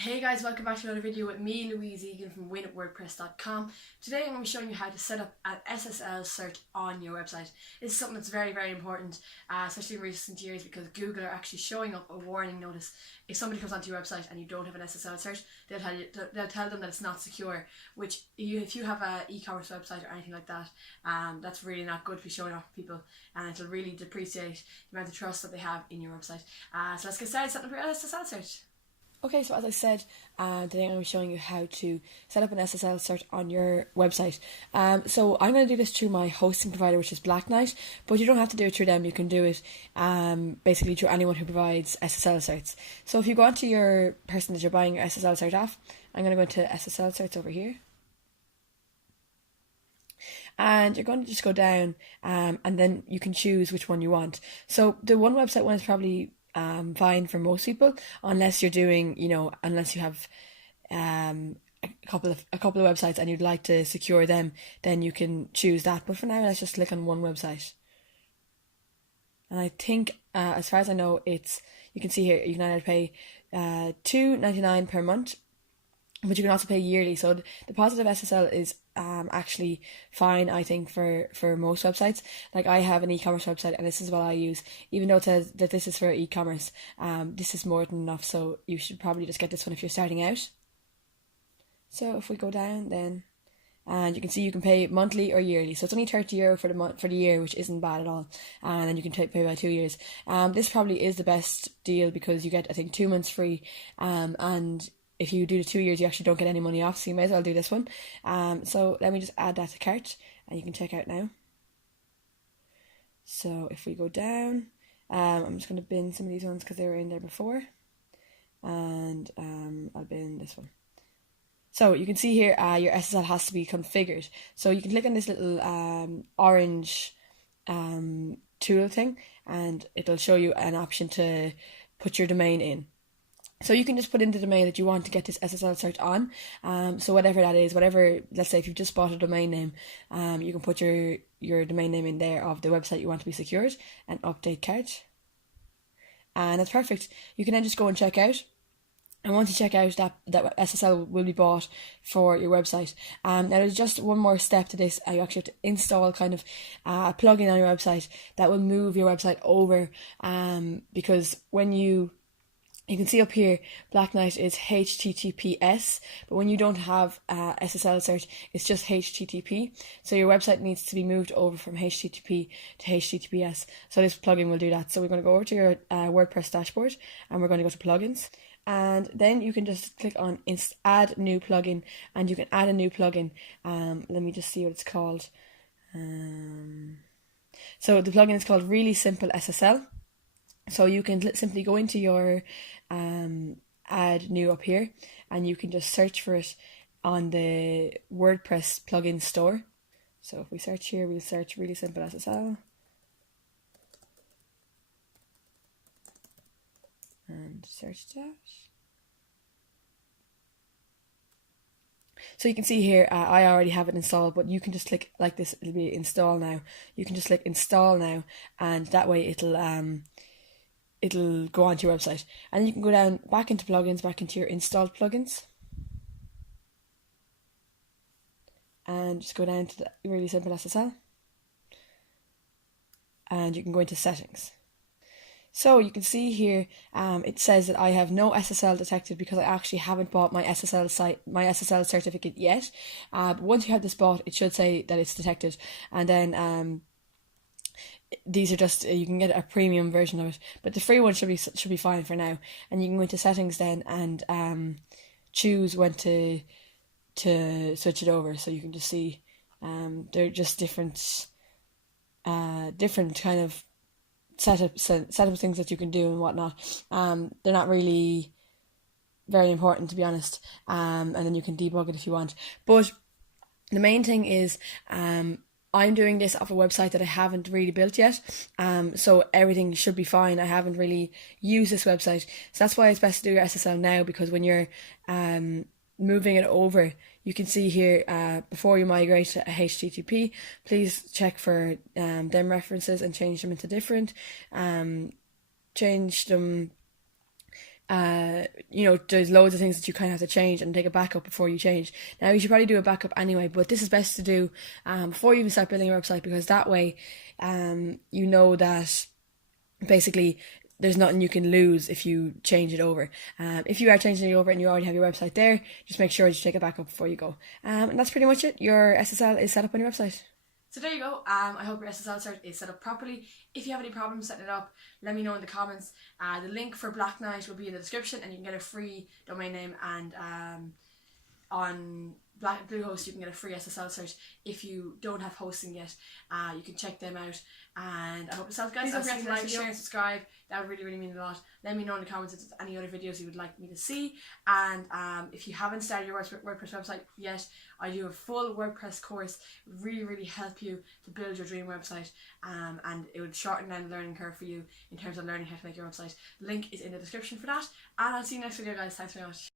Hey guys, welcome back to another video with me, Louise Egan from Wordpress.com. Today I'm going to be showing you how to set up an SSL cert on your website. This is something that's very, very important, especially in recent years, because Google are actually showing up a warning notice. If somebody comes onto your website and you don't have an SSL cert, they'll tell them that it's not secure, which if you have an e-commerce website or anything like that, that's really not good to be showing off to people, and it'll really depreciate the amount of trust that they have in your website. So let's get started setting up your SSL cert. Okay, so as I said, today I'm going to be showing you how to set up an SSL cert on your website. So I'm going to do this through my hosting provider, which is Blacknight, but you don't have to do it through them. You can do it basically through anyone who provides SSL certs. So if you go onto your person that you're buying your SSL cert off, I'm going to go into SSL certs over here. And you're going to just go down and then you can choose which one you want. So the one website one is probably fine for most people, unless you're doing, unless you have a couple of websites and you'd like to secure them, then you can choose that. But for now, let's just click on one website. And I think, as far as I know, you can see here, you can either pay $2.99 per month, but you can also pay yearly. So the positive SSL is actually fine, I think, for most websites. Like, I have an e-commerce website and this is what I use. Even though it says that this is for e-commerce, this is more than enough, so you should probably just get this one if you're starting out. So if we go down then, and you can see you can pay monthly or yearly. So it's only €30 for the year, which isn't bad at all. And then you can pay by 2 years. This probably is the best deal because you get, I think, 2 months free, and if you do the 2 years, you actually don't get any money off, so you may as well do this one. So let me just add that to cart, and you can check out now. So if we go down, I'm just going to bin some of these ones because they were in there before, and I'll bin this one. So you can see here, your SSL has to be configured. So you can click on this little orange tool thing, and it'll show you an option to put your domain in. So you can just put in the domain that you want to get this SSL cert on. So whatever that is, let's say if you've just bought a domain name, you can put your domain name in there of the website you want to be secured and update cart. And that's perfect. You can then just go and check out. And once you check out, that SSL will be bought for your website. Now there's just one more step to this. You actually have to install kind of a plugin on your website that will move your website over, because when you can see up here, Blacknight is HTTPS, but when you don't have SSL cert, it's just HTTP. So your website needs to be moved over from HTTP to HTTPS. So this plugin will do that. So we're going to go over to your WordPress dashboard, and we're going to go to plugins. And then you can just click on add new plugin, and you can add a new plugin. Let me just see what it's called. So the plugin is called Really Simple SSL. So you can simply go into your add new up here, and you can just search for it on the WordPress plugin store. So if we search here, we'll search Really Simple SSL. And search that. So you can see here, I already have it installed, but you can just click like this, it'll be install now. You can just click install now, and that way it'll go onto your website. And you can go down back into plugins, back into your installed plugins, and just go down to the Really Simple SSL, and you can go into settings. So you can see here, it says that I have no SSL detected because I actually haven't bought my SSL certificate yet. But once you have this bought, it should say that it's detected, and then these are just, you can get a premium version of it, but the free one should be fine for now. And you can go into settings then and choose when to switch it over. So you can just see they're just different kind of setup things that you can do and whatnot. They're not really very important, to be honest. And then you can debug it if you want. But the main thing is, I'm doing this off a website that I haven't really built yet, so everything should be fine. I haven't really used this website, so that's why it's best to do your SSL now, because when you're moving it over, you can see here, before you migrate to HTTP, please check for them references and change them into different, change them you know, there's loads of things that you kind of have to change and take a backup before you change. Now, you should probably do a backup anyway, but this is best to do before you even start building your website, because that way you know that basically there's nothing you can lose if you change it over. If you are changing it over and you already have your website there, just make sure you take a backup before you go. And that's pretty much it. Your SSL is set up on your website. So there you go. I hope your SSL cert is set up properly. If you have any problems setting it up, let me know in the comments. The link for Blacknight will be in the description, and you can get a free domain name, and on Bluehost you can get a free SSL cert. If you don't have hosting yet, you can check them out. And I hope this helps, guys. Don't forget to like, share and subscribe. That would really mean a lot. Let me know in the comments if there's any other videos you would like me to see. And if you haven't started your WordPress website yet, I do a full WordPress course. Really help you to build your dream website, and it would shorten down the learning curve for you in terms of learning how to make your website. The link is in the description for that, and I'll see you next video, guys. Thanks very much.